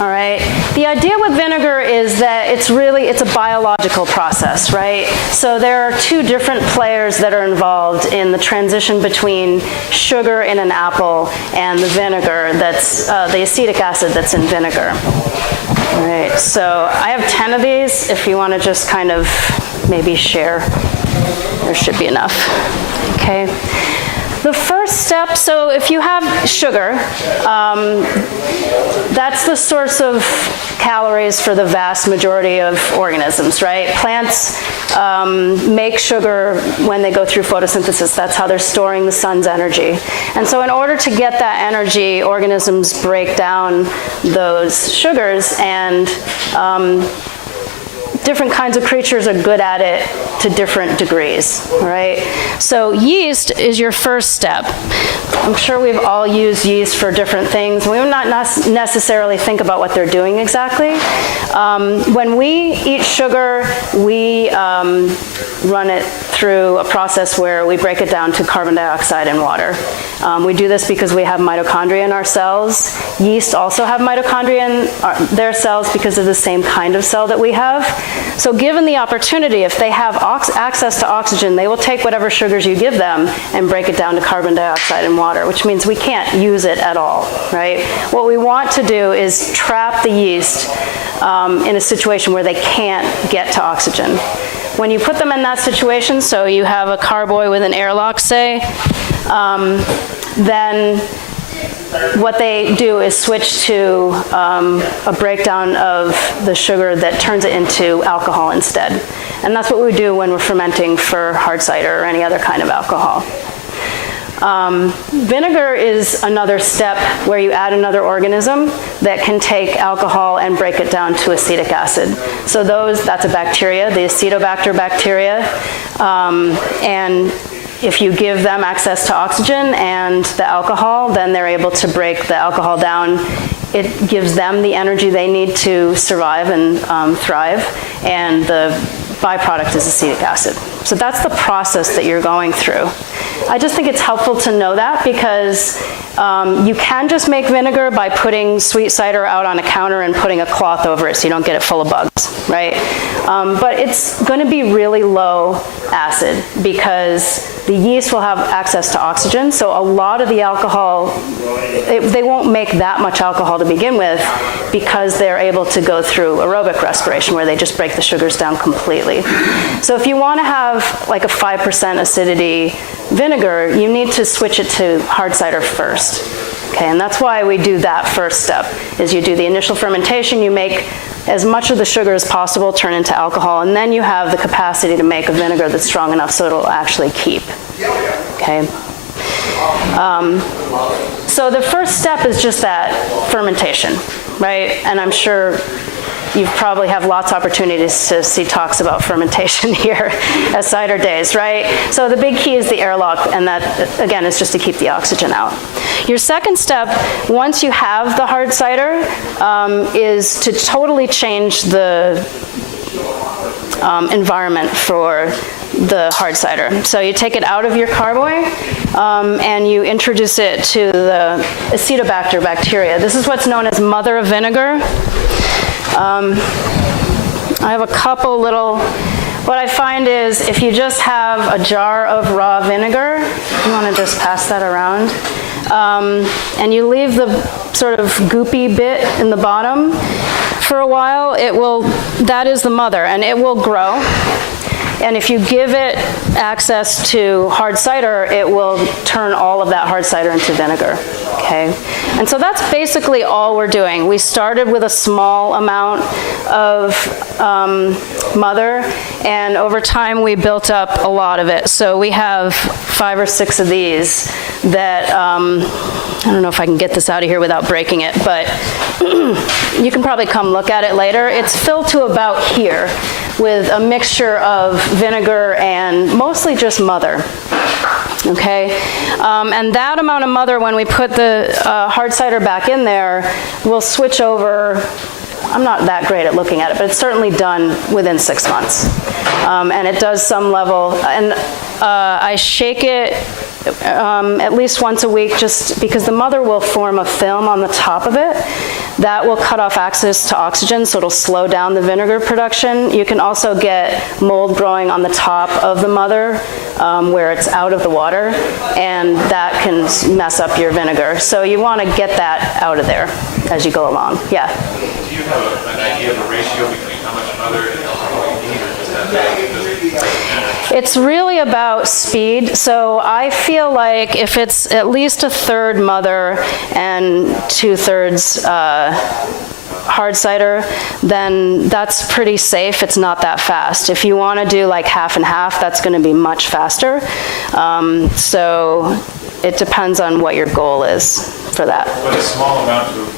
all right? The idea with vinegar is that it's a biological process, right? So there are two different players that are involved in the transition between sugar in an apple and the vinegar that's, the acetic acid that's in vinegar. All right, so I have 10 of these. If you want to just kind of maybe share, there should be enough, okay? The first step, so if you have sugar, that's the source of calories for the vast majority of organisms, right? Plants make sugar when they go through photosynthesis. That's how they're storing the sun's energy. And so in order to get that energy, organisms break down those sugars, and different kinds of creatures are good at it to different degrees, right? So yeast is your first step. I'm sure we've all used yeast for different things. We will not necessarily think about what they're doing exactly. When we eat sugar, we run it through a process where we break it down to carbon dioxide and water. We do this because we have mitochondria in our cells. Yeast also have mitochondria in their cells because of the same kind of cell that we have. So given the opportunity, if they have access to oxygen, they will take whatever sugars you give them and break it down to carbon dioxide and water, which means we can't use it at all, right? What we want to do is trap the yeast in a situation where they can't get to oxygen. When you put them in that situation, so you have a carboy with an airlock, say, then what they do is switch to a breakdown of the sugar that turns it into alcohol instead. And that's what we do when we're fermenting for hard cider or any other kind of alcohol. Vinegar is another step where you add another organism that can take alcohol and break it down to acetic acid. So that's a bacteria, the Acetobacter bacteria, and if you give them access to oxygen and the alcohol, then they're able to break the alcohol down. It gives them the energy they need to survive and thrive, and the byproduct is acetic acid. So that's the process that you're going through. I just think it's helpful to know that because you can just make vinegar by putting sweet cider out on a counter and putting a cloth over it so you don't get it full of bugs, right? But it's going to be really low acid because the yeast will have access to oxygen, so a lot of the alcohol, they won't make that much alcohol to begin with because they're able to go through aerobic respiration where they just break the sugars down completely. So if you want to have like a 5% acidity vinegar, you need to switch it to hard cider first. Okay, and that's why we do that first step, is you do the initial fermentation, you make as much of the sugar as possible turn into alcohol, and then you have the capacity to make a vinegar that's strong enough so it'll actually keep. Okay. So the first step is just that fermentation, right? And I'm sure you probably have lots of opportunities to see talks about fermentation here at Cider Days, right? So the big key is the airlock, and that, again, is just to keep the oxygen out. Your second step, once you have the hard cider, is to totally change the environment for the hard cider. So you take it out of your carboy and you introduce it to the Acetobacter bacteria. This is what's known as mother of vinegar. I have a couple little, what I find is if you just have a jar of raw vinegar, you want to just pass that around, and you leave the sort of goopy bit in the bottom for a while, that is the mother, and it will grow. And if you give it access to hard cider, it will turn all of that hard cider into vinegar, okay? And so that's basically all we're doing. We started with a small amount of mother, and over time we built up a lot of it. So we have 5 or 6 of these that, I don't know if I can get this out of here without breaking it, but you can probably come look at it later. It's filled to about here with a mixture of vinegar and mostly just mother, okay? And that amount of mother, when we put the hard cider back in there, will switch over. I'm not that great at looking at it, but it's certainly done within 6 months. And it does some level, and I shake it at least once a week just because the mother will form a film on the top of it That will cut off access to oxygen, so it'll slow down the vinegar production. You can also get mold growing on the top of the mother where it's out of the water, and that can mess up your vinegar. So you want to get that out of there as you go along. Yeah? Do you have an idea of a ratio between how much mother and alcohol you need, or does that It's really about speed. So I feel like if it's at least a third mother and 2/3 hard cider, then that's pretty safe. It's not that fast. If you want to do like half and half, that's going to be much faster. So it depends on what your goal is for that. But a small amount of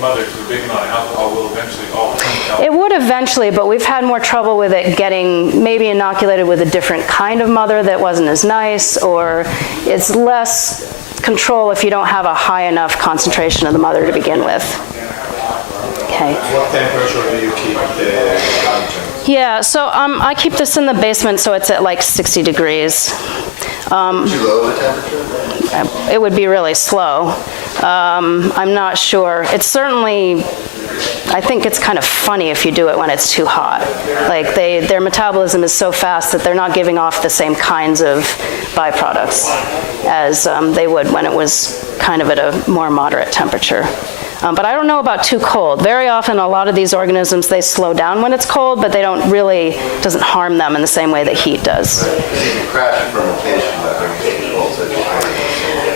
mother to a big amount of alcohol will eventually all clean out. It would eventually, but we've had more trouble with it getting maybe inoculated with a different kind of mother that wasn't as nice, or it's less control if you don't have a high enough concentration of the mother to begin with. Okay. What temperature do you keep the content? Yeah, so I keep this in the basement, so it's at like 60 degrees. Would you lower the temperature? It would be really slow. I'm not sure. It's certainly, I think it's kind of funny if you do it when it's too hot. Like their metabolism is so fast that they're not giving off the same kinds of byproducts as they would when it was kind of at a more moderate temperature. But I don't know about too cold. Very often, a lot of these organisms, they slow down when it's cold, but they don't really, doesn't harm them in the same way that heat does. You can crash fermentation by bringing it cold.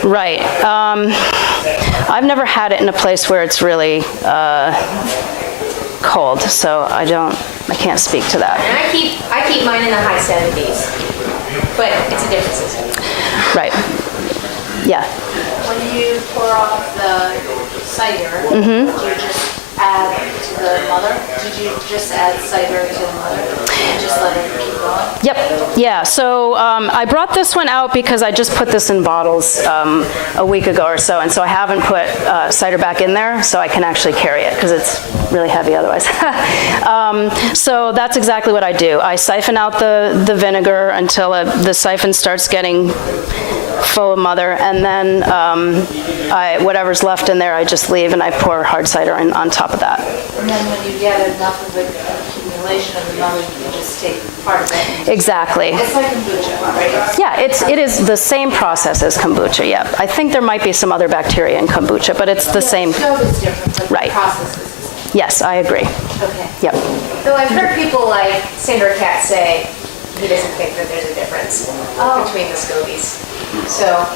Right. I've never had it in a place where it's really cold, so I can't speak to that. And I keep mine in the high 70s, but it's a different system. Right. Yeah. When you pour off the cider, do you just add to the mother? Did you just add cider to the mother and just let it keep going? Yep. Yeah. So I brought this one out because I just put this in bottles a week ago or so, and so I haven't put cider back in there, so I can actually carry it because it's really heavy otherwise. So that's exactly what I do. I siphon out the vinegar until the siphon starts getting full of mother, and then whatever's left in there I just leave, and I pour hard cider on top of that. And then when you get enough of the accumulation of the mother, you just take part of it. Exactly. It's like kombucha, right? Yeah, it is the same process as kombucha, yeah. I think there might be some other bacteria in kombucha, but it's the same. The stove is different, but Right. the process is the same. Yes, I agree. Okay. Yep. Though I've heard people like Cinder Cat say he doesn't think that there's a difference between the scobies. So,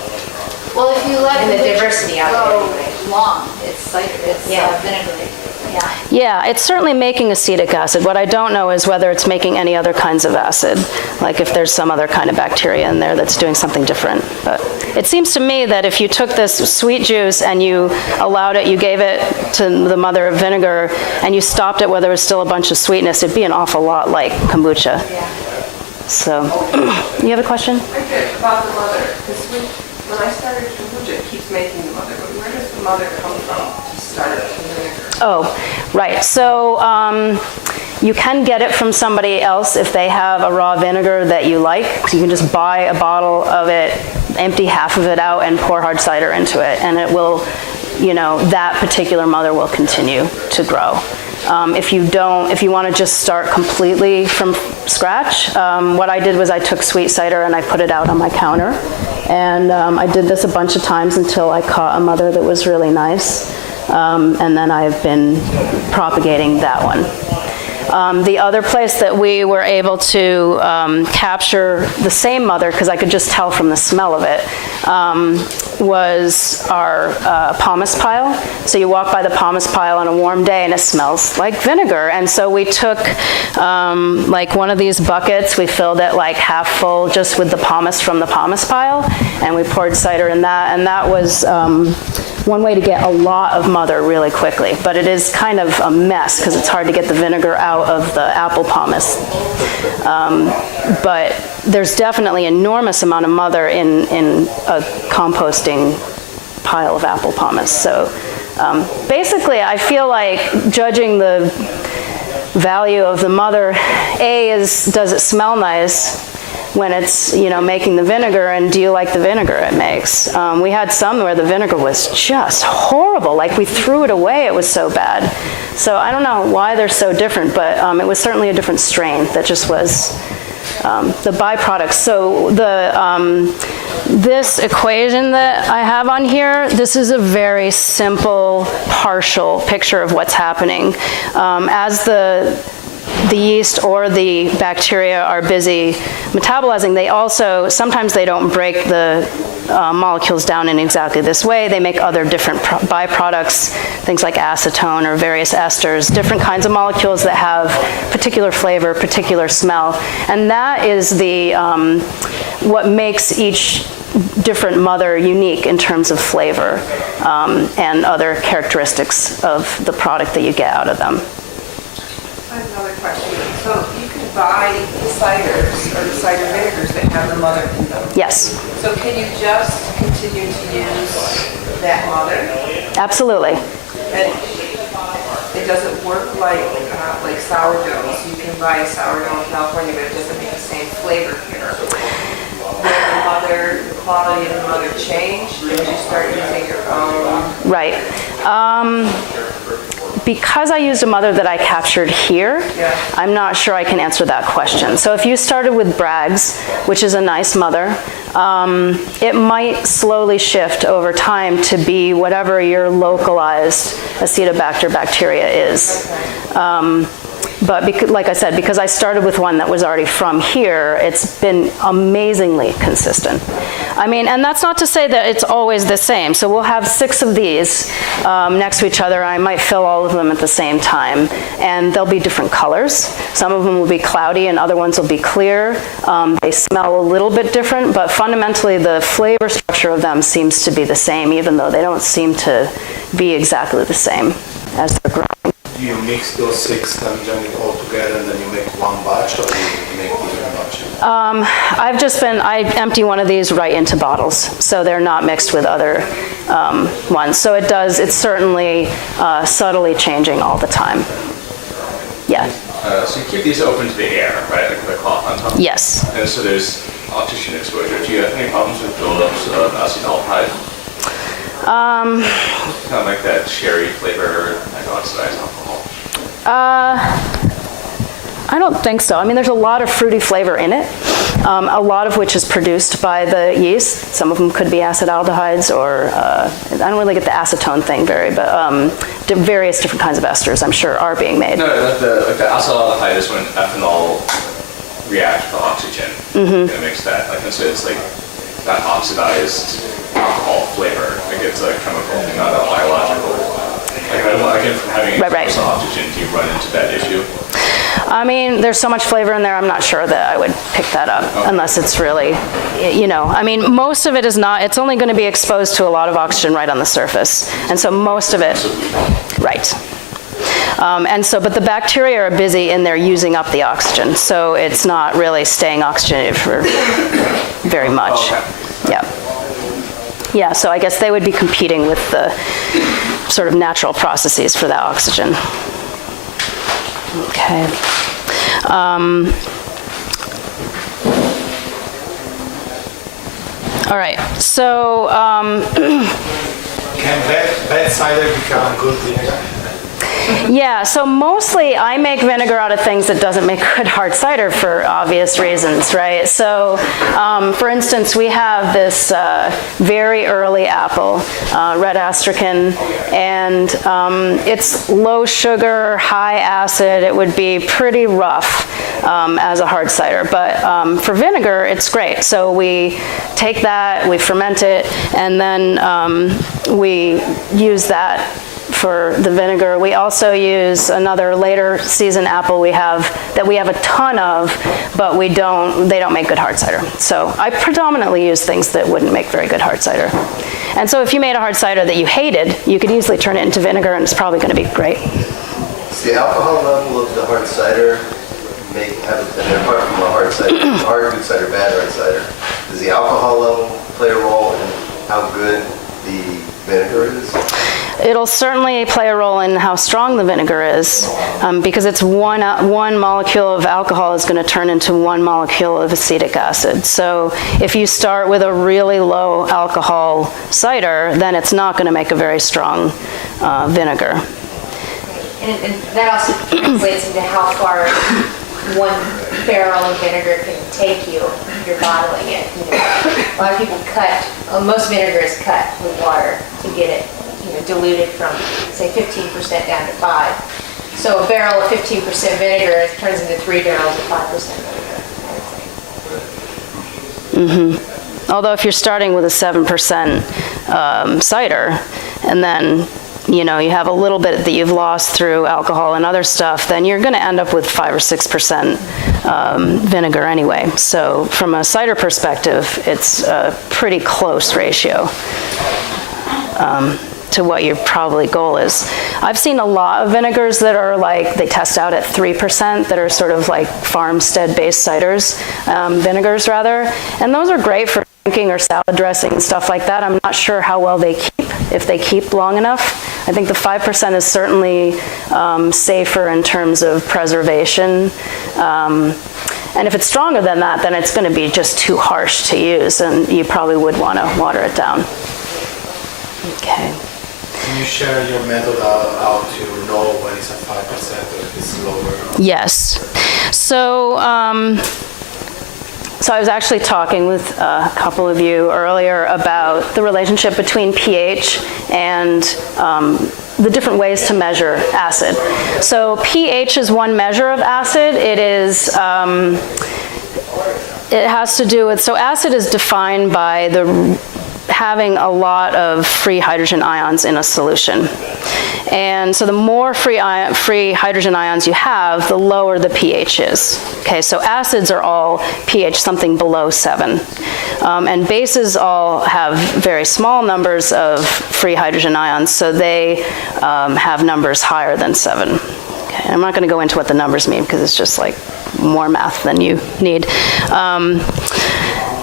Well, if you let and the it diversity out go there. long, it's cider, it's vinegary. Yeah. Yeah, it's certainly making acetic acid. What I don't know is whether it's making any other kinds of acid, like if there's some other kind of bacteria in there that's doing something different. But it seems to me that if you took this sweet juice and you allowed it, you gave it to the mother of vinegar, and you stopped it where there was still a bunch of sweetness, it'd be an awful lot like kombucha. So, you have a question? I did, about the mother, because when I started kombucha, it keeps making the mother, but where does the mother come from to start the vinegar? Oh, right. So you can get it from somebody else if they have a raw vinegar that you like. So you can just buy a bottle of it, empty half of it out, and pour hard cider into it, and it will, that particular mother will continue to grow. If you want to just start completely from scratch, what I did was I took sweet cider and I put it out on my counter, and I did this a bunch of times until I caught a mother that was really nice, and then I've been propagating that one. The other place that we were able to capture the same mother, because I could just tell from the smell of it, was our pomace pile. So you walk by the pomace pile on a warm day and it smells like vinegar. And so we took like one of these buckets, we filled it like half full just with the pomace from the pomace pile, and we poured cider in that, and that was one way to get a lot of mother really quickly. But it is kind of a mess because it's hard to get the vinegar out of the apple pomace. But there's definitely enormous amount of mother in a composting pile of apple pomace. So basically, I feel like judging the value of the mother, A is, does it smell nice? when it's, making the vinegar, and do you like the vinegar it makes? We had some where the vinegar was just horrible. Like, we threw it away, it was so bad. So I don't know why they're so different, but it was certainly a different strain that just was the byproduct. So this equation that I have on here, this is a very simple, partial picture of what's happening. As the yeast or the bacteria are busy metabolizing, they also, sometimes they don't break the molecules down in exactly this way. They make other different byproducts, things like acetone or various esters, different kinds of molecules that have particular flavor, particular smell. And that is what makes each different mother unique in terms of flavor and other characteristics of the product that you get out of them. I have another question. So you can buy ciders or cider vinegars that have the mother in them. Yes. So can you just continue to use that mother? Absolutely. And it doesn't work like sourdoughs. You can buy a sourdough in California, but it doesn't make the same flavor here. Will the quality of the mother change as you start using your own? Right. Because I used a mother that I captured here, I'm not sure I can answer that question. So if you started with Bragg's, which is a nice mother, it might slowly shift over time to be whatever your localized Acidobacter bacteria is. But like I said, because I started with one that was already from here, it's been amazingly consistent. I mean, and that's not to say that it's always the same. So we'll have 6 of these next to each other. I might fill all of them at the same time, and they'll be different colors. Some of them will be cloudy, and other ones will be clear. They smell a little bit different, but fundamentally the flavor structure of them seems to be the same, even though they don't seem to be exactly the same as they're growing. Do you mix those 6 and join it all together and then you make one batch, or do you make different batches? I empty one of these right into bottles, so they're not mixed with other ones. So it's certainly subtly changing all the time. Yeah. So you keep these open to the air, right, like the cloth on top? Yes. And so there's oxygen exposure. Do you have any problems with buildups of acetaldehyde? Kind of like that sherry flavor, like oxidized alcohol. I don't think so. I mean, there's a lot of fruity flavor in it, a lot of which is produced by the yeast. Some of them could be acetaldehydes, or I don't really get the acetone thing but various different kinds of esters, I'm sure, are being made. No, the acetaldehyde is when ethanol reacts with oxygen. It makes that, and so it's like that oxidized alcohol flavor. Like it's a chemical, not a biological. Again, from having exposed to oxygen, do you run into that issue? I mean, there's so much flavor in there, I'm not sure that I would pick that up unless it's really, I mean, most of it is not, it's only going to be exposed to a lot of oxygen right on the surface. And so most of it, right. But the bacteria are busy in there using up the oxygen, so it's not really staying oxygenated for very much. Yeah, so I guess they would be competing with the sort of natural processes for that oxygen. Okay. All right, so... Can bad cider become good vinegar? Yeah, so mostly I make vinegar out of things that doesn't make good hard cider for obvious reasons, right? So, for instance, we have this very early apple, red astrakhan, and it's low sugar, high acid. It would be pretty rough as a hard cider, but for vinegar, it's great. So we take that, we ferment it, and then we use that for the vinegar. We also use another later season apple we have a ton of, but they don't make good hard cider. So I predominantly use things that wouldn't make very good hard cider. And so if you made a hard cider that you hated, you could easily turn it into vinegar and it's probably going to be great. Does the alcohol level of the hard cider apart from a hard cider, hard good cider, bad hard cider, does the alcohol level play a role in how good the vinegar is? It'll certainly play a role in how strong the vinegar is, because it's one molecule of alcohol is going to turn into one molecule of acetic acid. So if you start with a really low alcohol cider, then it's not going to make a very strong vinegar. And that also translates into how far one barrel of vinegar can take you if you're bottling it. You know, a lot of people most vinegar is cut with water to get it, diluted from, say, 15% down to 5. So a barrel of 15% vinegar turns into 3 barrels of 5% vinegar. Although if you're starting with a 7% cider, and then you have a little bit that you've lost through alcohol and other stuff, then you're going to end up with 5 or 6% vinegar anyway. So from a cider perspective, it's a pretty close ratio to what your probably goal is. I've seen a lot of vinegars that are they test out at 3%, that are sort of like farmstead-based ciders, vinegars rather, and those are great for drinking or salad dressing and stuff like that. I'm not sure how well they keep, if they keep long enough. I think the 5% is certainly safer in terms of preservation. And if it's stronger than that, then it's going to be just too harsh to use, and you probably would want to water it down. Okay. Can you share your method how to know when it's at 5% or if it's lower? Yes. So I was actually talking with a couple of you earlier about the relationship between pH and the different ways to measure acid. So pH is one measure of acid. It has to do with, so acid is defined by having a lot of free hydrogen ions in a solution. And so the more free hydrogen ions you have, the lower the pH is. Okay, so acids are all pH something below 7. And bases all have very small numbers of free hydrogen ions, so they have numbers higher than 7. Okay, I'm not going to go into what the numbers mean because it's just like more math than you need.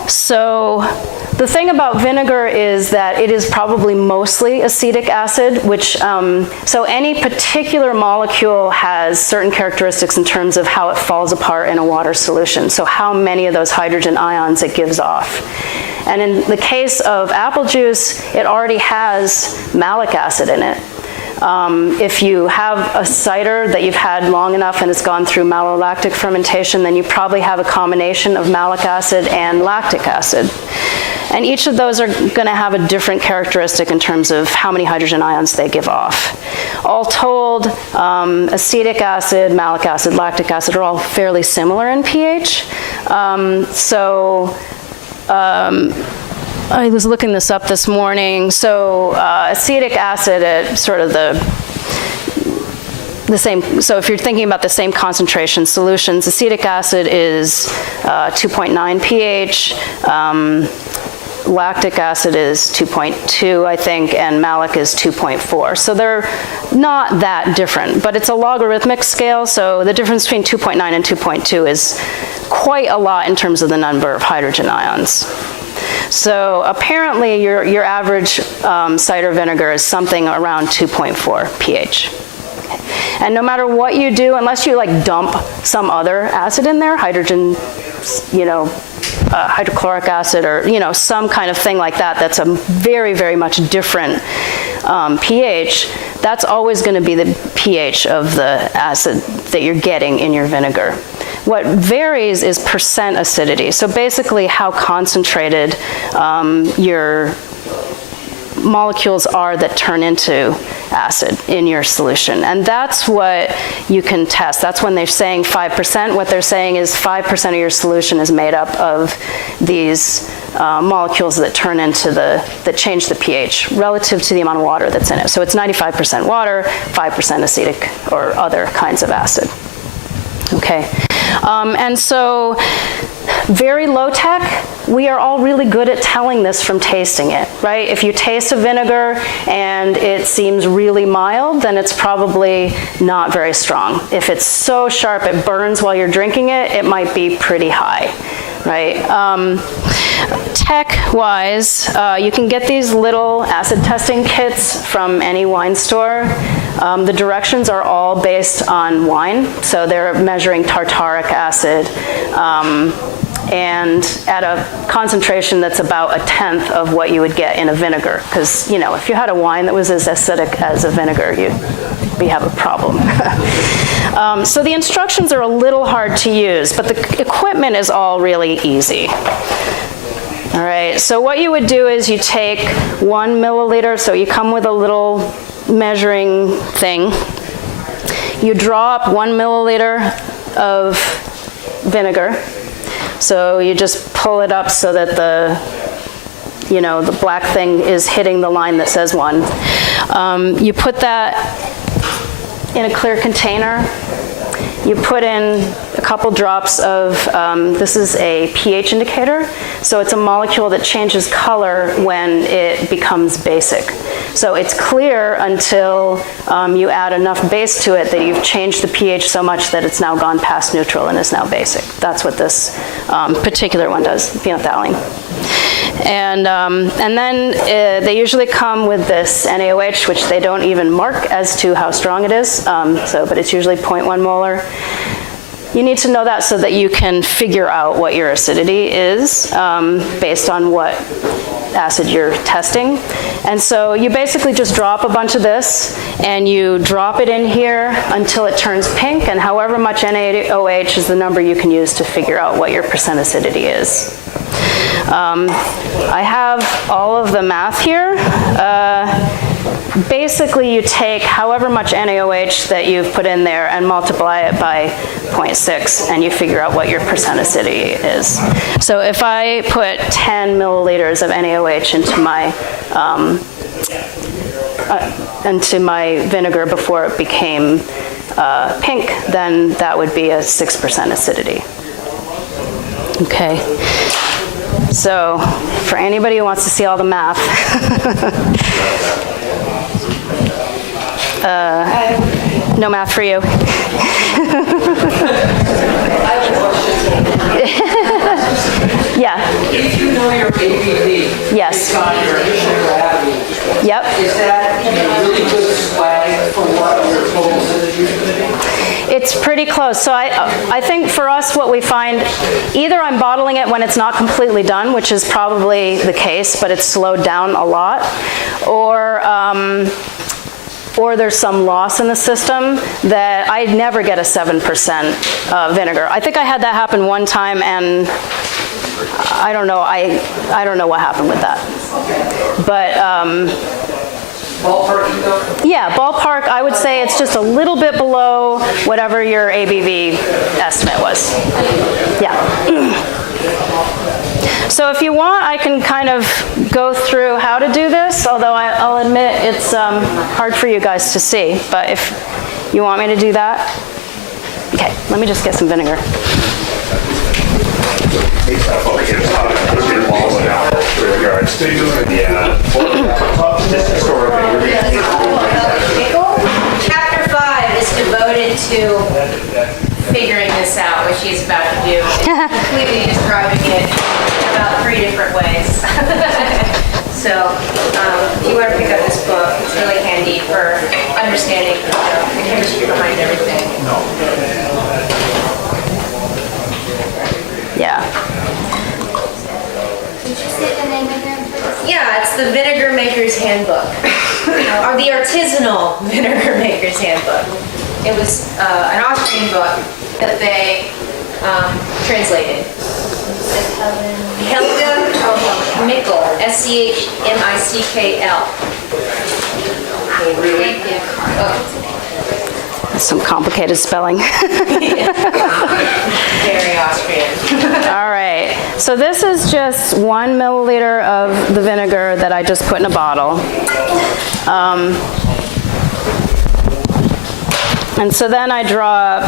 So the thing about vinegar is that it is probably mostly acetic acid, which, so any particular molecule has certain characteristics in terms of how it falls apart in a water solution, so how many of those hydrogen ions it gives off. And in the case of apple juice, it already has malic acid in it. If you have a cider that you've had long enough and it's gone through malolactic fermentation, then you probably have a combination of malic acid and lactic acid. And each of those are going to have a different characteristic in terms of how many hydrogen ions they give off. All told, acetic acid, malic acid, lactic acid are all fairly similar in pH. I was looking this up this morning. So acetic acid at sort of the same, so if you're thinking about the same concentration solutions, acetic acid is 2.9 pH, lactic acid is 2.2, I think, and malic is 2.4. So they're not that different, but it's a logarithmic scale, so the difference between 2.9 and 2.2 is quite a lot in terms of the number of hydrogen ions. So apparently your average cider vinegar is something around 2.4 pH. And no matter what you do, unless you dump some other acid in there, hydrogen, hydrochloric acid, or some kind of thing like that, that's a very, very much different pH, that's always going to be the pH of the acid that you're getting in your vinegar. What varies is percent acidity. So basically how concentrated your molecules are that turn into acid in your solution. And that's what you can test. That's when they're saying 5%. What they're saying is 5% of your solution is made up of these molecules that turn into that change the pH relative to the amount of water that's in it. So it's 95% water, 5% acetic or other kinds of acid. Okay. And so very low tech, we are all really good at telling this from tasting it, right? If you taste a vinegar and it seems really mild, then it's probably not very strong. If it's so sharp it burns while you're drinking it, it might be pretty high. right? Tech-wise, you can get these little acid testing kits from any wine store. The directions are all based on wine, so they're measuring tartaric acid, and at a concentration that's about 1/10 of what you would get in a vinegar. Because, you know, if you had a wine that was as acidic as a vinegar, we have a problem. So the instructions are a little hard to use, but the equipment is all really easy. All right, so what you would do is you take 1 milliliter, so you come with a little measuring thing. You draw up 1 milliliter of vinegar. So you just pull it up so that the black thing is hitting the line that says 1. You put that in a clear container. You put in a couple drops of, this is a pH indicator, so it's a molecule that changes color when it becomes basic. So it's clear until you add enough base to it that you've changed the pH so much that it's now gone past neutral and is now basic. That's what this particular one does, phenolphthalein. And then they usually come with this NaOH, which they don't even mark as to how strong it is, but it's usually 0.1 molar. You need to know that so that you can figure out what your acidity is based on what acid you're testing. And so you basically just drop a bunch of this and you drop it in here until it turns pink, and however much NaOH is the number you can use to figure out what your percent acidity is. I have all of the math here. Basically, you take however much NaOH that you've put in there and multiply it by 0.6, and you figure out what your percent acidity is. So if I put 10 milliliters of NaOH into my vinegar before it became pink, then that would be a 6% acidity. Okay. So for anybody who wants to see all the math, no math for you. Yeah. If you know your ABV, yes. based on your gravity, yep. Is that a really good swag for what your total acidity is going to be? It's pretty close. So I think for us what we find, either I'm bottling it when it's not completely done, which is probably the case, but it's slowed down a lot, or there's some loss in the system that I never get a 7% vinegar. I think I had that happen one time, and I don't know. I don't know what happened with that. But Ballpark, yeah, ballpark. I would say it's just a little bit below whatever your ABV estimate was. Yeah. So if you want, I can kind of go through how to do this, although I'll admit it's hard for you guys to see. But if you want me to do that, okay, let me just get some vinegar. Chapter 5 is devoted to figuring this out, which he's about to do. Completely describing it in about 3 different ways. So if you want to pick up this book, it's really handy for understanding the chemistry behind everything. Yeah. Did you say the name again, please? Yeah, it's the Vinegar Maker's Handbook, or the Artisanal Vinegar Maker's Handbook. It was an Austrian book that they translated. Helga Mickle, S-C-H-M-I-C-K-L. Thank you. That's some complicated spelling. Very Austrian. All right, so this is just 1 milliliter of the vinegar that I just put in a bottle. And so then I draw up,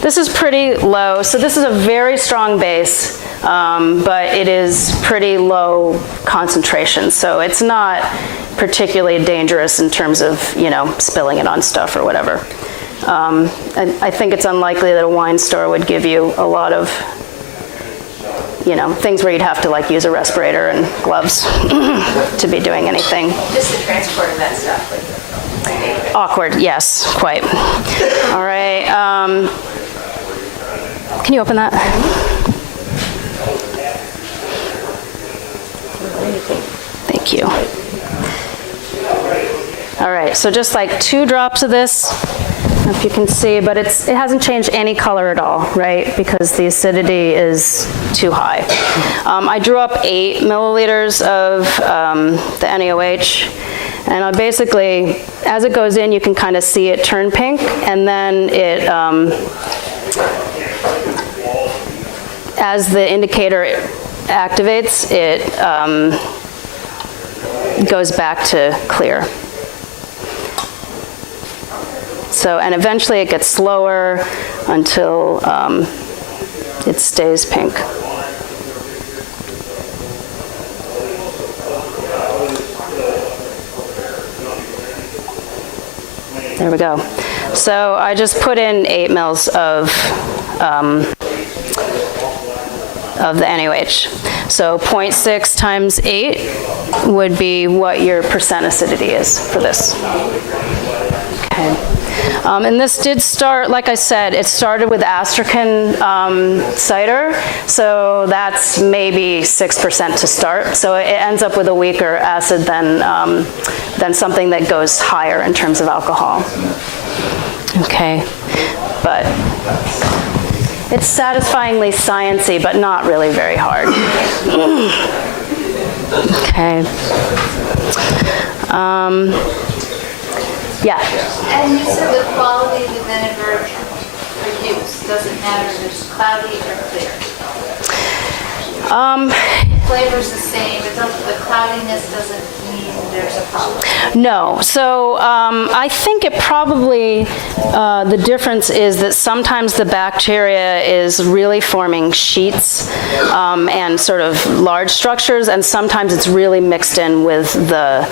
this is pretty low, so this is a very strong base, but it is pretty low concentration, so it's not particularly dangerous in terms of, spilling it on stuff or whatever. I think it's unlikely that a wine store would give you a lot of, things where you'd have to like use a respirator and gloves to be doing anything. Just the transport of that stuff. Awkward, yes, quite. All right, can you open that? Thank you. All right, so just like 2 drops of this, I don't know if you can see, but it hasn't changed any color at all, right? Because the acidity is too high. I drew up 8 milliliters of the NaOH, and I basically, as it goes in, you can kind of see it turn pink, and then it, as the indicator activates, it goes back to clear. So, and eventually it gets slower until it stays pink. There we go. So I just put in 8 mils of the NaOH. So 0.6 times 8 would be what your percent acidity is for this. Okay. And this did start, like I said, it started with Astrakhan cider, so that's maybe 6% to start. So it ends up with a weaker acid than something that goes higher in terms of alcohol. Okay, but it's satisfyingly sciencey, but not really very hard. Okay. Yeah. And you said the quality of the vinegar produced doesn't matter if it's cloudy or clear. Flavor's the same, but the cloudiness doesn't mean there's a problem. No. So I think it probably, the difference is that sometimes the bacteria is really forming sheets and sort of large structures, and sometimes it's really mixed in with the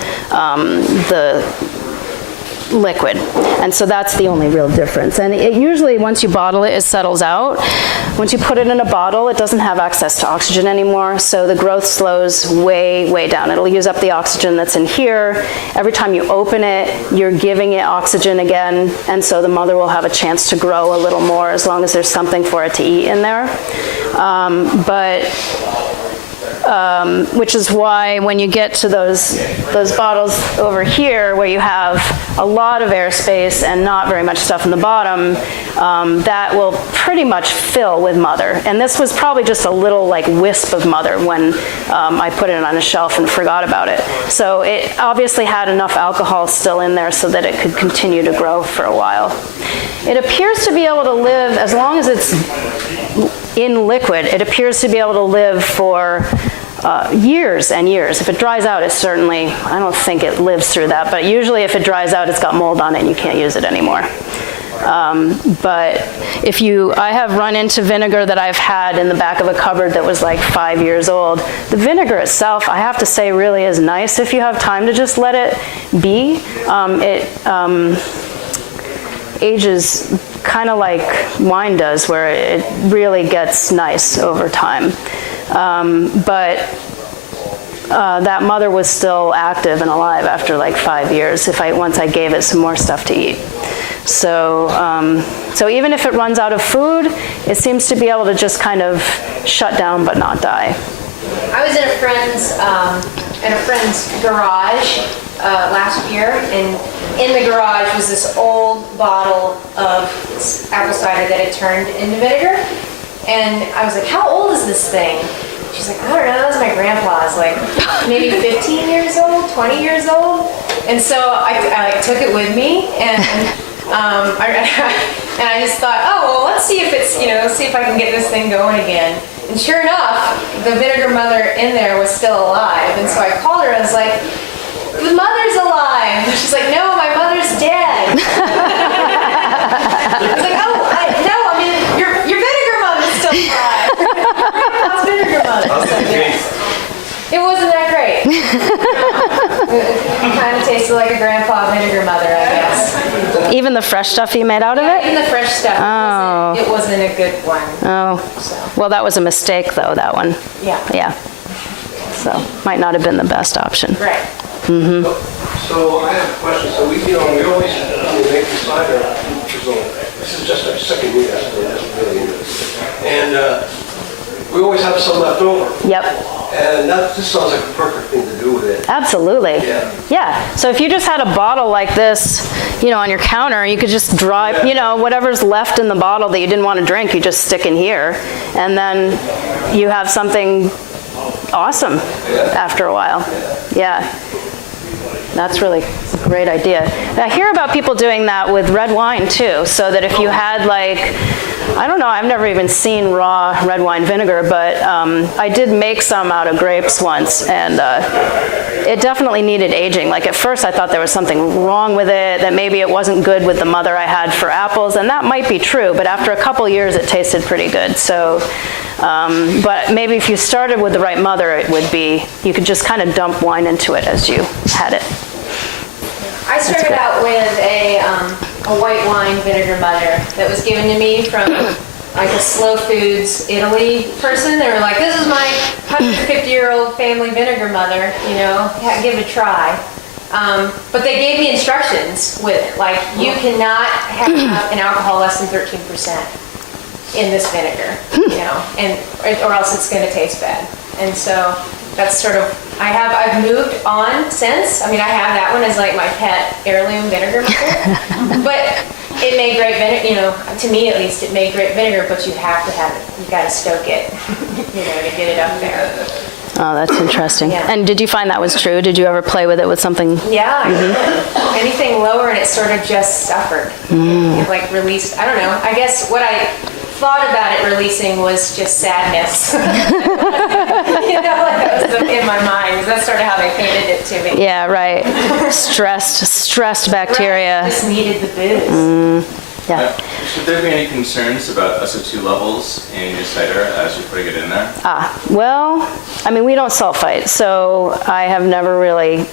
liquid. And so that's the only real difference. And it usually, once you bottle it, it settles out. Once you put it in a bottle, it doesn't have access to oxygen anymore, so the growth slows way, way down. It'll use up the oxygen that's in here. Every time you open it, you're giving it oxygen again, and so the mother will have a chance to grow a little more as long as there's something for it to eat in there. Which is why when you get to those bottles over here where you have a lot of airspace and not very much stuff in the bottom, that will pretty much fill with mother. And this was probably just a little like wisp of mother when I put it on a shelf and forgot about it. So it obviously had enough alcohol still in there so that it could continue to grow for a while. It appears to be able to live, as long as it's in liquid, it appears to be able to live for years and years. If it dries out, it's certainly, I don't think it lives through that, but usually if it dries out, it's got mold on it and you can't use it anymore. But I have run into vinegar that I've had in the back of a cupboard that was like 5 years old. The vinegar itself, I have to say, really is nice if you have time to just let it be. It ages kind of like wine does, where it really gets nice over time. But that mother was still active and alive after like 5 years once I gave it some more stuff to eat. So even if it runs out of food, it seems to be able to just kind of shut down but not die. I was in a friend's garage last year, and in the garage was this old bottle of apple cider that had turned into vinegar. And I was like, how old is this thing? She's like, I don't know, that was my grandpa's, like maybe 15 years old, 20 years old. And so I took it with me, and I just thought, oh, well, let's see if it's, let's see if I can get this thing going again. And sure enough, the vinegar mother in there was still alive. And so I called her and I was like, the mother's alive. And she's like, no, my mother's dead. I was like, your vinegar mother's still alive. Grandpa's vinegar mother. It wasn't that great. It kind of tasted like a grandpa vinegar mother, I guess. Even the fresh stuff you made out of Yeah, it? even the fresh stuff, Oh. it wasn't a good one. Oh, So, well, that was a mistake, though, that one. yeah, Yeah. So, might not have been the best option. right. So I have a question. So we always make the cider. This is just our second year, so that's really new. And we always have some left over. Yep. And this sounds like a perfect thing to do with it. Absolutely. Yeah. Yeah. So if you just had a bottle like this, on your counter, you could just draw, whatever's left in the bottle that you didn't want to drink, you just stick in here. And then you have something awesome after a while. Yeah. That's really a great idea. I hear about people doing that with red wine too, so that if you had I don't know, I've never even seen raw red wine vinegar, but I did make some out of grapes once, and it definitely needed aging. Like at first I thought there was something wrong with it, that maybe it wasn't good with the mother I had for apples, and that might be true, but after a couple years it tasted pretty good. So, but maybe if you started with the right mother, it would be, you could just kind of dump wine into it as you had it. I started out with a white wine vinegar mother that was given to me from like a Slow Foods Italy person. They were like, this is my 150-year-old family vinegar mother, give it a try. But they gave me instructions with it, like you cannot have an alcohol less than 13% in this vinegar, or else it's going to taste bad. And so that's sort of, I've moved on since. I mean, I have that one as like my pet heirloom vinegar maker. But it made great vinegar, to me at least, it made great vinegar, but you have to have it. You got to stoke it, to get it up there. Oh, that's interesting. Yeah. And did you find that was true? Did you ever play with it with something? Yeah, anything lower and it sort of just suffered. It like released, I don't know, I guess what I thought about it releasing was just sadness. That was in my mind. That's sort of how they painted it to me. Yeah, right. Stressed bacteria. I just needed the booze. Yeah. Should there be any concerns about SO2 levels in your cider as you're putting it in there? Well, I mean, we don't sulfite, so I have never really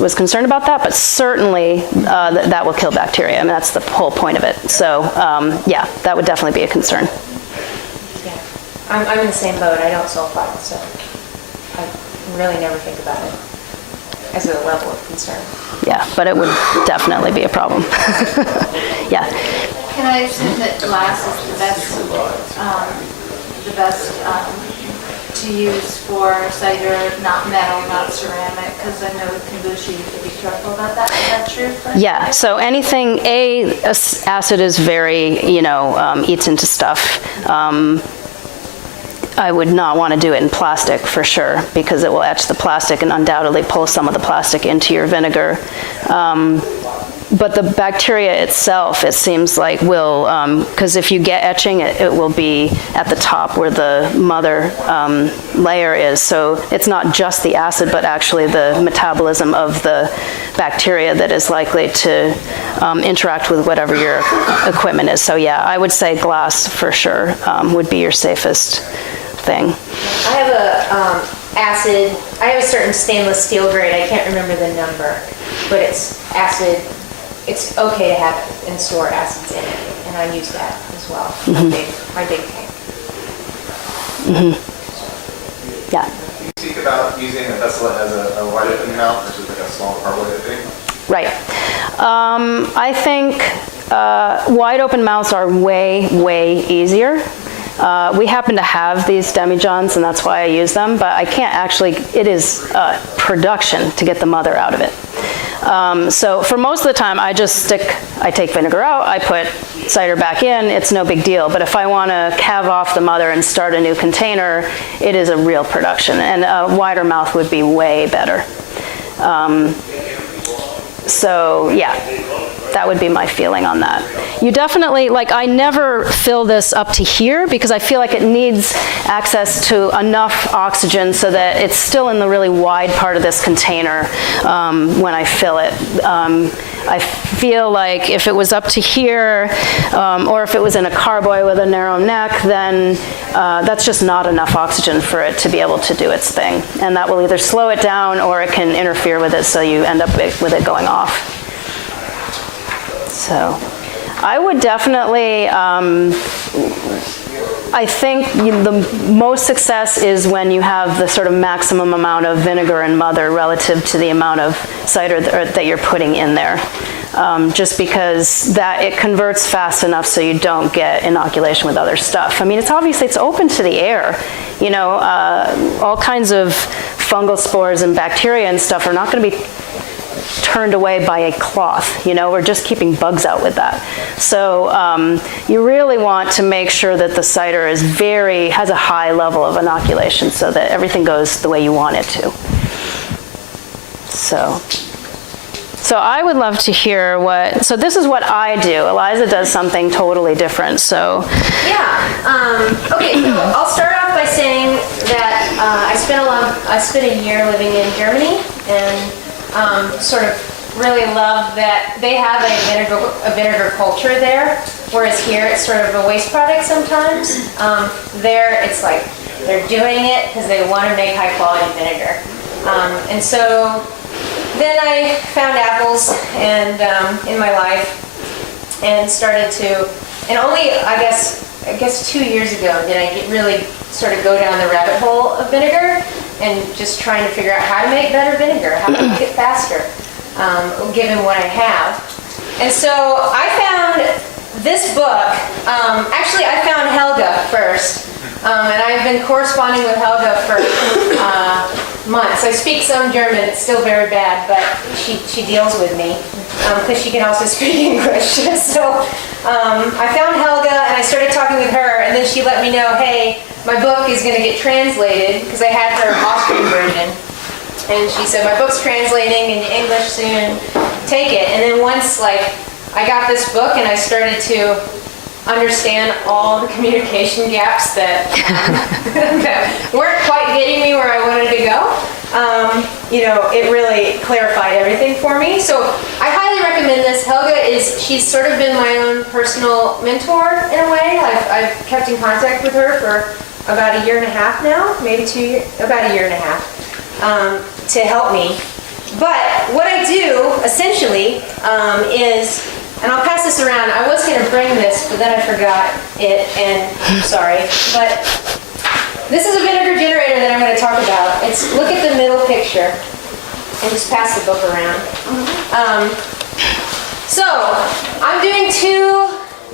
was concerned about that, but certainly that will kill bacteria. I mean, that's the whole point of it. So, yeah, that would definitely be a concern. Yeah. I'm in the same boat. I don't sulfite, so I really never think about it as a level of concern. Yeah, but it would definitely be a problem. Yeah. Can I assume that glass is the best to use for cider, not metal, not ceramic? Because I know with kombucha you have to be careful about that. Is that true? For Yeah, so anything, acid is very, eats into stuff. I would not want to do it in plastic for sure, because it will etch the plastic and undoubtedly pull some of the plastic into your vinegar. But the bacteria itself, it seems like will, because if you get etching, it will be at the top where the mother layer is. So it's not just the acid, but actually the metabolism of the bacteria that is likely to interact with whatever your equipment is. So yeah, I would say glass for sure would be your safest thing. I have I have a certain stainless steel grade, I can't remember the number, but it's acid. It's okay to have and store acids in it, and I use that as well. My big tank. Yeah. Can you speak about using a vessel that has a wide open mouth versus like a small carboy opening? Right. I think wide open mouths are way, way easier. We happen to have these demijohns, and that's why I use them, but I can't actually, it is production to get the mother out of it. So for most of the time, I take vinegar out, I put cider back in, it's no big deal. But if I want to calve off the mother and start a new container, it is a real production, and a wider mouth would be way better. So yeah, that would be my feeling on that. You definitely, I never fill this up to here because I feel like it needs access to enough oxygen so that it's still in the really wide part of this container when I fill it. I feel like if it was up to here, or if it was in a carboy with a narrow neck, then that's just not enough oxygen for it to be able to do its thing. And that will either slow it down or it can interfere with it, so you end up with it going off. So I would definitely, I think the most success is when you have the sort of maximum amount of vinegar and mother relative to the amount of cider that you're putting in there. Just because that it converts fast enough so you don't get inoculation with other stuff. I mean, it's obviously, it's open to the air. You know, all kinds of fungal spores and bacteria and stuff are not going to be turned away by a cloth. You know, we're just keeping bugs out with that. So you really want to make sure that the cider is has a high level of inoculation so that everything goes the way you want it to. So I would love to hear so this is what I do. Eliza does something totally different, so. Yeah, okay, so I'll start off by saying that I spent a year living in Germany and sort of really love that they have a vinegar culture there, whereas here it's sort of a waste product sometimes. There it's like they're doing it because they want to make high quality vinegar. And so then I found apples and in my life and started to, and only I guess 2 years ago did I really sort of go down the rabbit hole of vinegar and just trying to figure out how to make better vinegar, how to make it faster, given what I have. And so I found this book. Actually, I found Helga first, and I've been corresponding with Helga for months. I speak some German. It's still very bad, but she deals with me because she can also speak English. So I found Helga, and I started talking with her, and then she let me know, hey, my book is going to get translated, because I had her Austrian version. And she said, my book's translating into English soon, take it. And then once I got this book and I started to understand all the communication gaps that, that weren't quite getting me where I wanted to go, it really clarified everything for me. So I highly recommend this. Helga she's sort of been my own personal mentor in a way. I've kept in contact with her for about a year and a half now, maybe 2 years, about a year and a half, to help me. But what I do essentially is, and I'll pass this around. I was going to bring this, but then I forgot it, and I'm sorry. But this is a vinegar generator that I'm going to talk about. Look at the middle picture, and just pass the book around. So I'm doing 2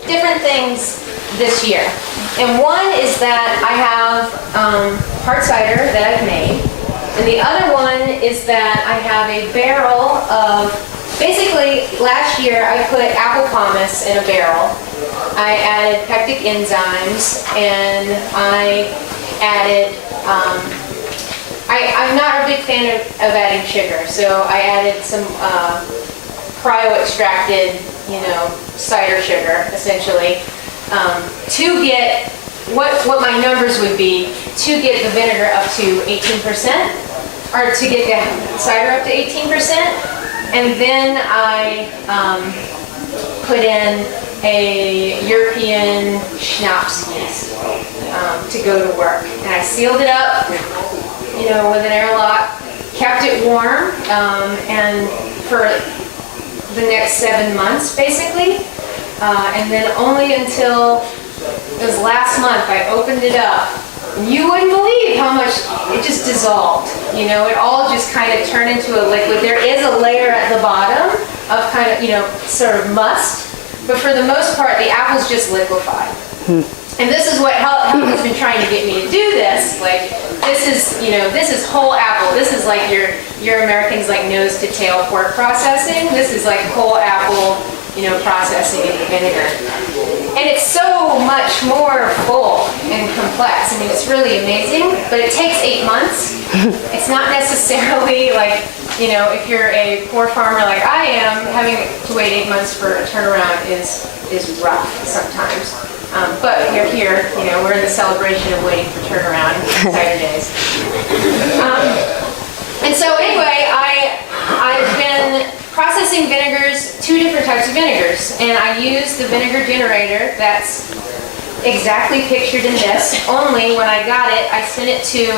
different things this year. And one is that I have hard cider that I've made. And the other one is that I have a barrel of, basically last year I put apple pomace in a barrel. I added pectic enzymes and I added, I'm not a big fan of adding sugar, so I added some cryo-extracted, cider sugar, essentially, to get what my numbers would be to get the vinegar up to 18%, or to get the cider up to 18%. And then I put in a European schnapps yeast to go to work. And I sealed it up, with an airlock, kept it warm, and for the next 7 months, basically. And then only until it was last month I opened it up. You wouldn't believe how much it just dissolved. It all just kind of turned into a liquid. There is a layer at the bottom of kind of, sort of must, but for the most part, the apples just liquefied. And this is what Helen's been trying to get me to do this. This is whole apple. This is like your Americans nose to tail pork processing. This is like whole apple, processing in the vinegar. And it's so much more full and complex. I mean, it's really amazing, but it takes 8 months. It's not necessarily if you're a poor farmer like I am, having to wait 8 months for a turnaround is rough sometimes. But we're here, we're in the celebration of waiting for turnaround cider days. And so anyway, I've been processing vinegars, 2 different types of vinegars, and I use the vinegar generator that's exactly pictured in this, only when I got it, I sent it to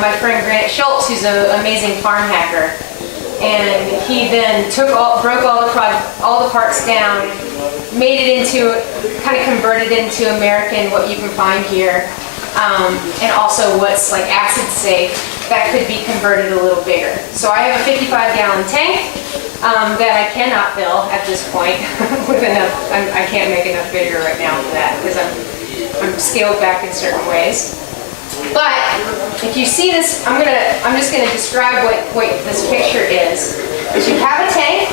my friend Grant Schultz, who's an amazing farm hacker. And he then broke all the parts down, made it into, kind of converted into American, what you can find here, and also what's like acid safe that could be converted a little bigger. So I have a 55-gallon tank that I cannot fill at this point with enough. I can't make enough vinegar right now for that because I'm scaled back in certain ways. But if you see this, I'm just gonna describe what this picture is. You have a tank,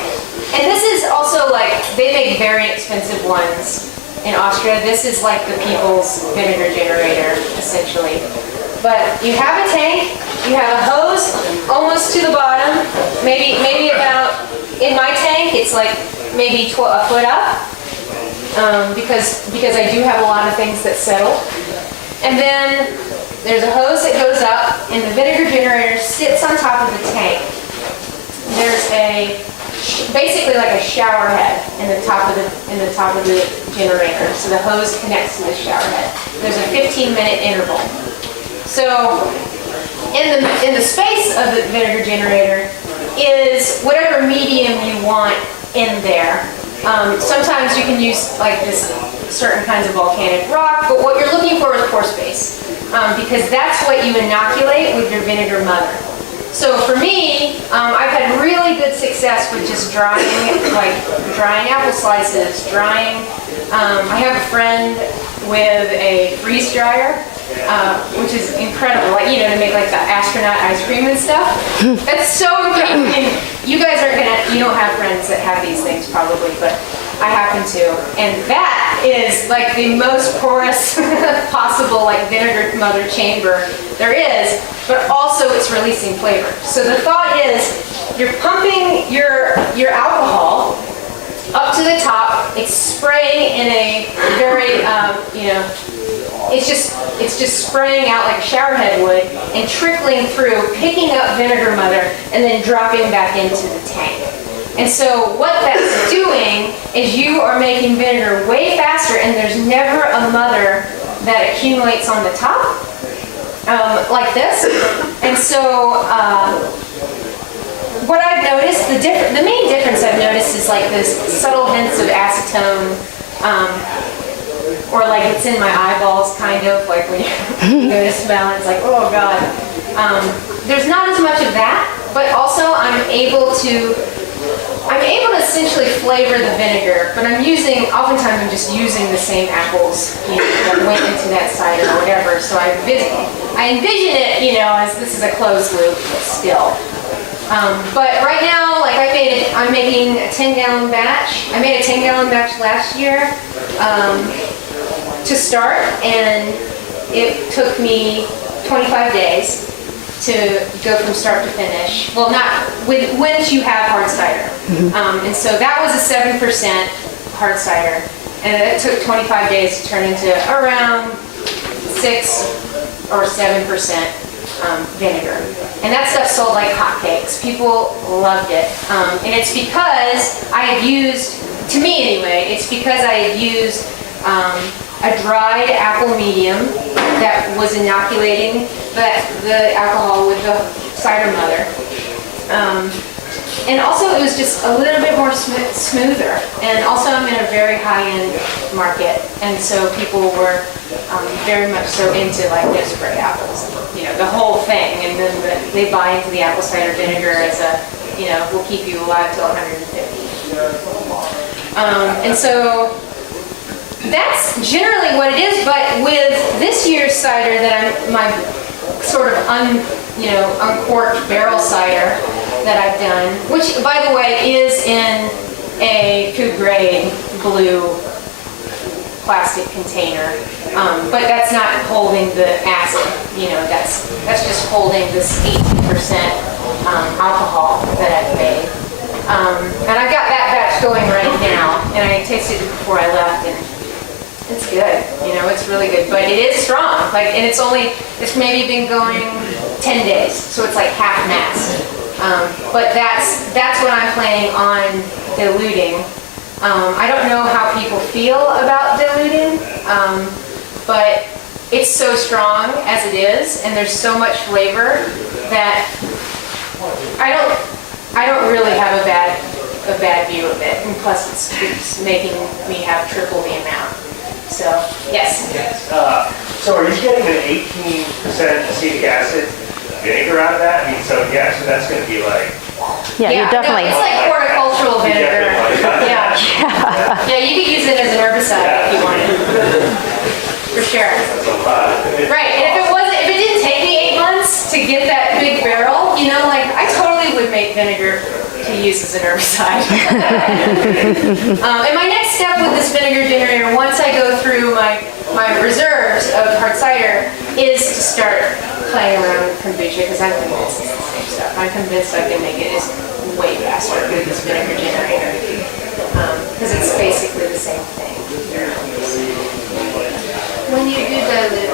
and this is also like, they make very expensive ones in Austria. This is like the people's vinegar generator, essentially. But you have a tank, you have a hose almost to the bottom, maybe about, in my tank, it's like maybe a foot up, because I do have a lot of things that settle. And then there's a hose that goes up, and the vinegar generator sits on top of the tank. There's basically like a shower head in the top of the generator. So the hose connects to the shower head. There's a 15-minute interval. So in the space of the vinegar generator is whatever medium you want in there. Sometimes you can use like this certain kinds of volcanic rock, but what you're looking for is pore space, because that's what you inoculate with your vinegar mother. So for me, I've had really good success with just drying apple slices, drying. I have a friend with a freeze dryer, which is incredible, like, you know, to make like the astronaut ice cream and stuff. That's so incredible. And you guys you don't have friends that have these things probably, but I happen to. And that is like the most porous possible like vinegar mother chamber there is, but also it's releasing flavor. So the thought is you're pumping your alcohol up to the top. It's spraying in a very, it's just spraying out like a shower head would and trickling through, picking up vinegar mother, and then dropping back into the tank. And so what that's doing is you are making vinegar way faster, and there's never a mother that accumulates on the top, like this. And so what I've noticed, the main difference I've noticed is like this subtle hints of acetone, or like it's in my eyeballs, kind of, like when you go to smell, it's like, oh God. There's not as much of that, but also I'm able to essentially flavor the vinegar, but oftentimes I'm just using the same apples, that went into that cider or whatever, so I envision it, as this is a closed loop still. But right now, like I'm making a 10-gallon batch. I made a 10-gallon batch last year to start, and it took me 25 days to go from start to finish. Well, not once you have hard cider. And so that was a 7% hard cider, and it took 25 days to turn into around 6 or 7% vinegar. And that stuff sold like hotcakes. People loved it. And it's because I had used, to me anyway, it's because I had used a dried apple medium that was inoculating the alcohol with the cider mother. And also it was just a little bit more smoother. And also I'm in a very high-end market, and so people were very much so into like no spray apples, the whole thing. And then they buy into the apple cider vinegar as a, will keep you alive till 150. And so that's generally what it is, but with this year's cider my sort of uncorked barrel cider that I've done, which by the way is in a food grade blue plastic container, but that's not holding the acid, that's just holding this 18% alcohol that I've made. And I've got that batch going right now, and I tasted it before I left, and it's good, it's really good, but it is strong, and it's maybe been going 10 days, so it's like half mass. But that's what I'm planning on diluting. I don't know how people feel about diluting, but it's so strong as it is, and there's so much flavor that I don't really have a bad view of it, and plus it's making me have triple the amount. So, yes. So are you getting an 18% acetic acid vinegar out of that? I mean, so yeah, so that's going to be like... Yeah, you definitely. No, it's like horticultural vinegar. Yeah. Yeah, you could use it as an herbicide if you wanted. For sure. Right, and if it didn't take me 8 months to get that big barrel, you know, like I totally would make vinegar to use as an herbicide. And my next step with this vinegar generator, once I go through my reserves of hard cider, is to start playing around with kombucha, because I'm convinced it's the same stuff. I'm convinced I can make it just way faster with this vinegar generator, because it's basically the same thing. When you do dilute,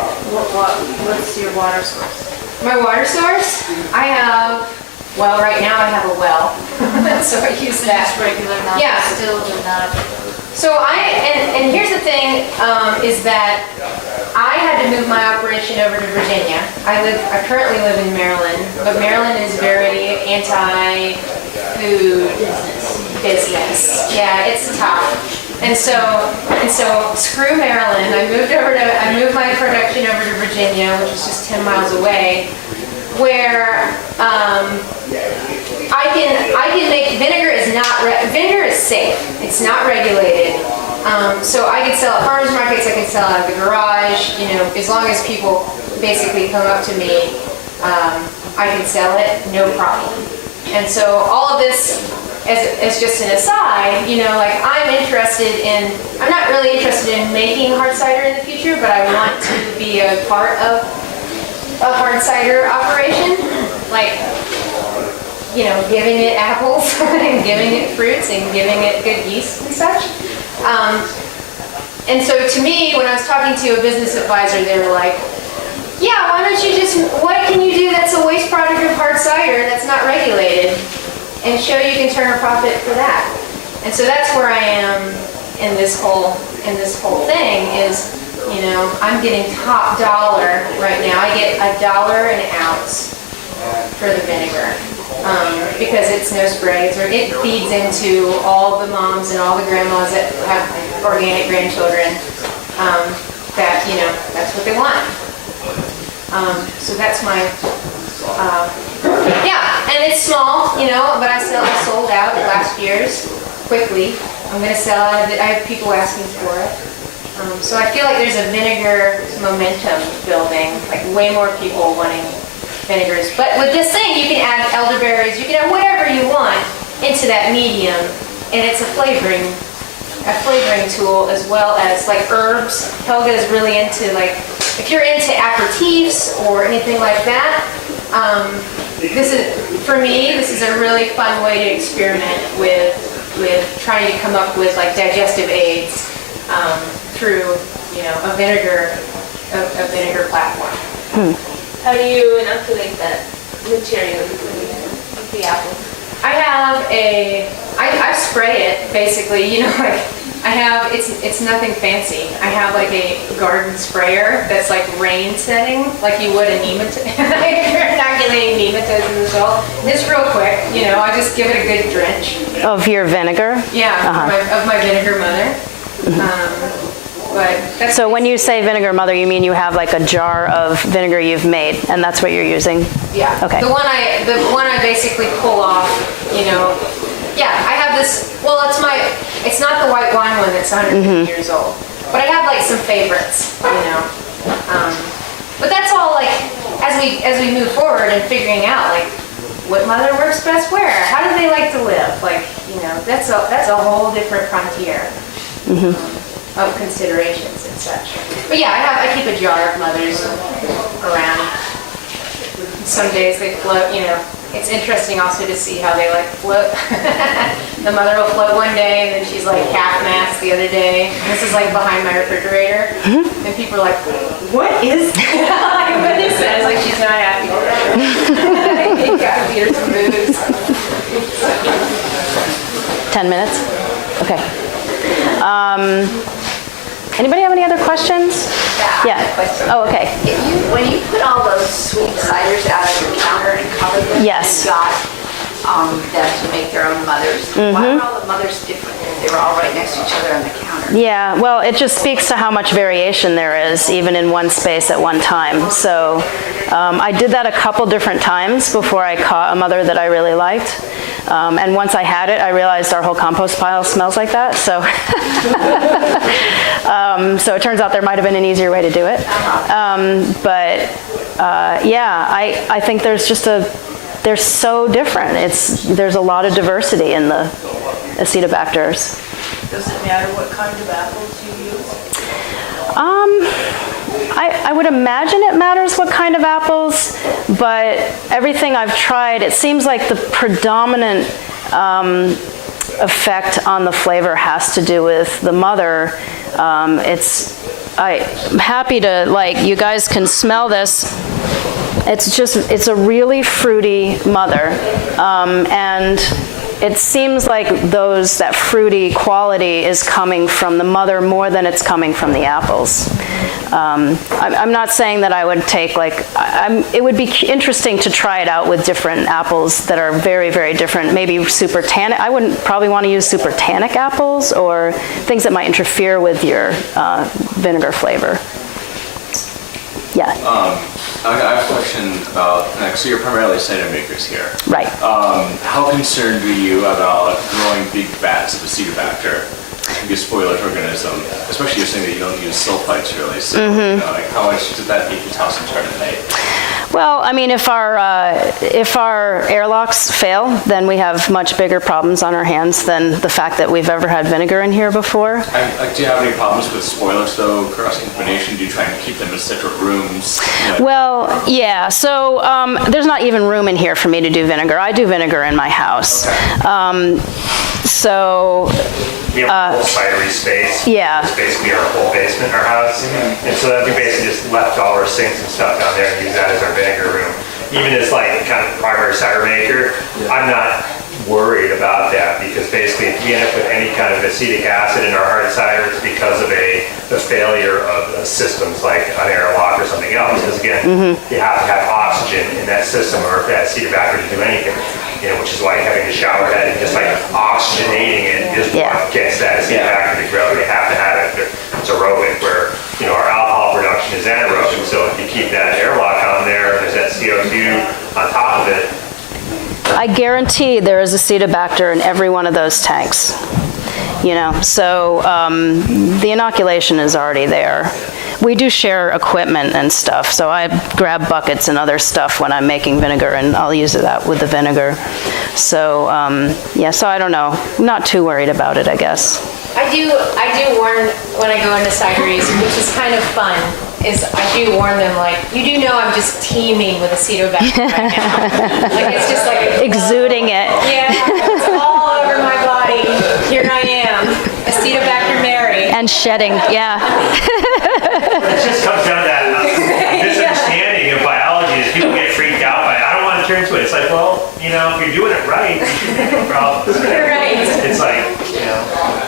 what's your water source? My water source, I have, well, right now I have a well, so I use that. Just regular, not Yeah. distilled and not. So and here's the thing, is that I had to move my operation over to Virginia. I currently live in Maryland, but Maryland is very anti-food business. Yeah, it's tough. And so screw Maryland. I moved my production over to Virginia, which is just 10 miles away, where I can make vinegar. Vinegar is safe. It's not regulated. So I can sell at farmers markets. I can sell out of the garage. You know, as long as people basically come up to me, I can sell it, no problem. And so all of this, as just an aside, you know, like I'm not really interested in making hard cider in the future, but I want to be a part of a hard cider operation, like, you know, giving it apples and giving it fruits and giving it good yeast and such. And so to me, when I was talking to a business advisor, they were like, yeah, why don't you what can you do that's a waste product of hard cider that's not regulated, and show you can turn a profit for that. And so that's where I am in this whole thing is, you know, I'm getting top dollar right now. I get $1 an ounce for the vinegar, because it's no spray. It feeds into all the moms and all the grandmas that have organic grandchildren, that, you know, that's what they want. So that's my, yeah, and it's small, you know, but I sold out last year's quickly. I'm going to sell out of it. I have people asking for it. So I feel like there's a vinegar momentum building, like way more people wanting vinegars. But with this thing, you can add elderberries, you can add whatever you want into that medium, and it's a flavoring tool, as well as like herbs. Helga is really into, like, if you're into aperitifs or anything like that, this is a really fun way to experiment with trying to come up with like digestive aids through, you know, a vinegar platform. How do you inoculate that material with the apple? I spray it basically, you know, like it's nothing fancy. I have like a garden sprayer that's like rain setting, like you would a nematode. If you're inoculating nematodes in the soil, it's real quick, you know, I just give it a good drench. Of your vinegar? Yeah, of my vinegar mother. But that's So when you say vinegar mother, you mean you have like a jar of vinegar you've made, and that's what you're using? Yeah. Okay. The one I basically pull off, you know. Yeah, I have this. Well, it's not the white wine one that's 150 years old, but I have like some favorites, you know. But that's all like as we move forward and figuring out like what mother works best where. How do they like to live? Like, you know, that's a whole different frontier. Of considerations and such. But yeah, I keep a jar of mothers around. Some days they float, you know. It's interesting also to see how they like float. The mother will float one day and then she's like half-mast the other day. This is like behind my refrigerator. And people are like, what is that? Like, what is that? It's like she's not happy. You gotta feed her some booze. 10 minutes? Okay. Anybody have any other questions? Yeah. Question. Oh, okay. When you put all those sweet ciders out on your counter and covered them, Yes. and got them to make their own mothers. Why are all the mothers different if they were all right next to each other on the counter? Yeah, well, it just speaks to how much variation there is, even in one space at one time. So I did that a couple different times before I caught a mother that I really liked. And once I had it, I realized our whole compost pile smells like that. So, so it turns out there might have been an easier way to do it. Yeah, I think there's just they're so different. There's a lot of diversity in the Acidobacters. Does it matter what kind of apples you use? I would imagine it matters what kind of apples, but everything I've tried, it seems like the predominant effect on the flavor has to do with the mother. I'm happy to, you guys can smell this. It's a really fruity mother, and it seems like that fruity quality is coming from the mother more than it's coming from the apples. I'm not saying that I would take it would be interesting to try it out with different apples that are very, very different. Maybe super tannic. I wouldn't probably want to use super tannic apples or things that might interfere with your vinegar flavor. Yeah. I have a question about, so you're primarily cider makers here. Right. How concerned are you about growing big vats of Acidobacter? It can be a spoilage organism, especially you're saying that you don't use sulfites really, so how much does that make you toss and turn at night? Well, I mean, if our airlocks fail, then we have much bigger problems on our hands than the fact that we've ever had vinegar in here before. Do you have any problems with spoilage though, cross-contamination? Do you try and keep them in separate rooms? Well, yeah, so there's not even room in here for me to do vinegar. I do vinegar in my house. We have a whole cidery space. Yeah. It's basically our whole basement in our house. And so we basically just left all our sinks and stuff down there and used that as our vinegar room. Even as kind of primary cider maker, I'm not worried about that because basically if we end up with any kind of acetic acid in our hard cider, it's because of the failure of systems like an airlock or something else. Because again, you have to have oxygen in that system or if that Acidobacter to do anything. Which is why having the shower head and just oxygenating it is what gets that Acidobacter to grow. They have to have it. It's aerobic where, our alcohol production is anaerobic. So if you keep that airlock on there, there's that CO2 on top of it. I guarantee there is Acidobacter in every one of those tanks. So the inoculation is already there. We do share equipment and stuff, so I grab buckets and other stuff when I'm making vinegar, and I'll use that with the vinegar. So, so I don't know. I'm not too worried about it, I guess. I do warn when I go into cideries, which is kind of fun, is I do warn them, you do know I'm just teeming with Acidobacter right now. It's just exuding it. Yeah, it's all over my body. Here I am, Acidobacter Mary. And shedding, yeah. It just comes down to that misunderstanding of biology is people get freaked out by it. I don't want to turn to it. It's if you're doing it right, you should have no problems. You're right. It's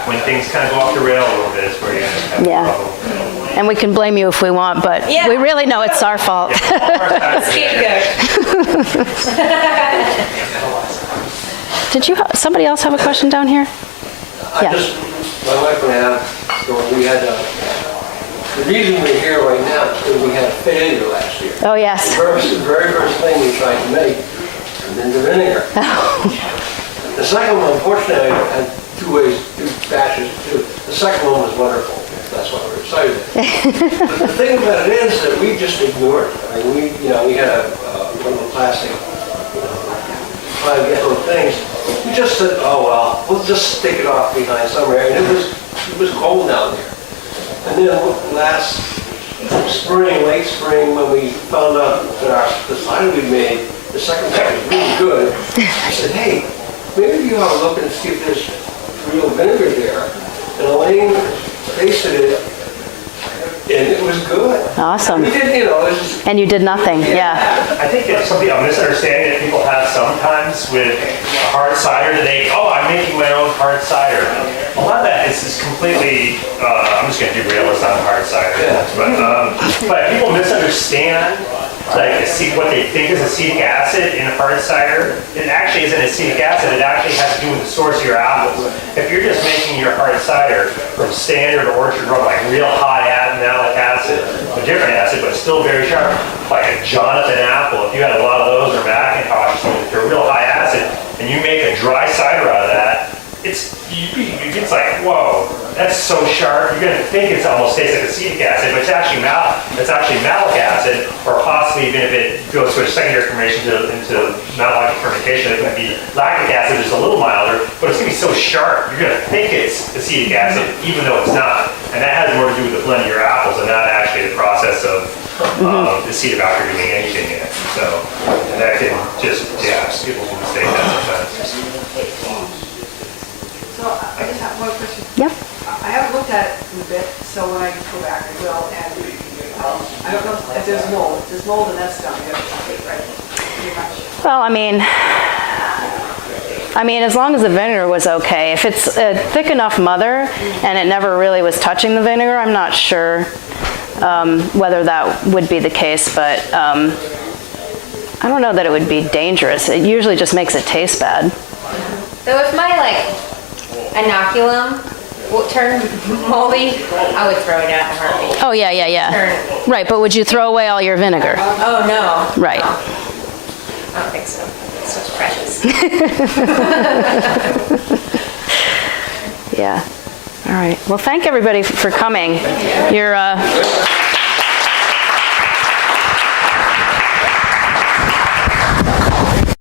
when things kind of go off the rail a little bit, it's where you have trouble. And we can blame you if we want, but we really know it's our fault. Scapegoat. Did somebody else have a question down here? My wife and I, we had the reason we're here right now is because we had a failure last year. Oh, yes. The very first thing we tried to make was in the vinegar. The second one, unfortunately, I had two batches to do. The second one was wonderful. That's why we're excited. But the thing about it is that we just ignored it. I mean, we had one of the plastic, trying to get those things. We just said, oh well, we'll just stick it off behind somewhere. And it was cold down there. And then last spring, late spring, when we found out that the cider we made, the second batch was really good, I said, hey, maybe you ought to look and see if there's real vinegar there. And Elaine tasted it, and it was good. Awesome. We did, and you did nothing, yeah. I think that's something, a misunderstanding that people have sometimes with hard cider. I'm making my own hard cider. A lot of that is completely, I'm just going to derail us on hard cider. But people misunderstand like what they think is acetic acid in hard cider, it actually isn't acetic acid. It actually has to do with the source of your apples. If you're just making your hard cider from standard orchard rum, like real high malic acid, a different acid, but still very sharp, like a Jonathan apple, if you had a lot of those or Macintosh, they're real high acid, and you make a dry cider out of that, it's like, whoa, that's so sharp. You're gonna think it almost tastes like acetic acid, but it's actually malic acid, or possibly even if it goes to a secondary fermentation into malolactic fermentation, it would be lactic acid, just a little milder, but it's gonna be so sharp, you're gonna think it's acetic acid, even though it's not. And that has more to do with the blend of your apples and not actually the process of the Acetobacter doing anything in it. So, and that can just, people can mistake that sometimes. So I just have one question. Yep. I haven't looked at it in a bit, so when I go back, I will. And I don't know if there's mold. If there's mold, then that's done. Right? Pretty much. Well, I mean, as long as the vinegar was okay. If it's a thick enough mother and it never really was touching the vinegar, I'm not sure whether that would be the case, but I don't know that it would be dangerous. It usually just makes it taste bad. So if my inoculum will turn moldy, I would throw it out in a heartbeat. Oh, yeah. Right, but would you throw away all your vinegar? Oh, no. Right. No. I don't think so. It's such precious. Yeah. All right. Well, thank everybody for coming. You're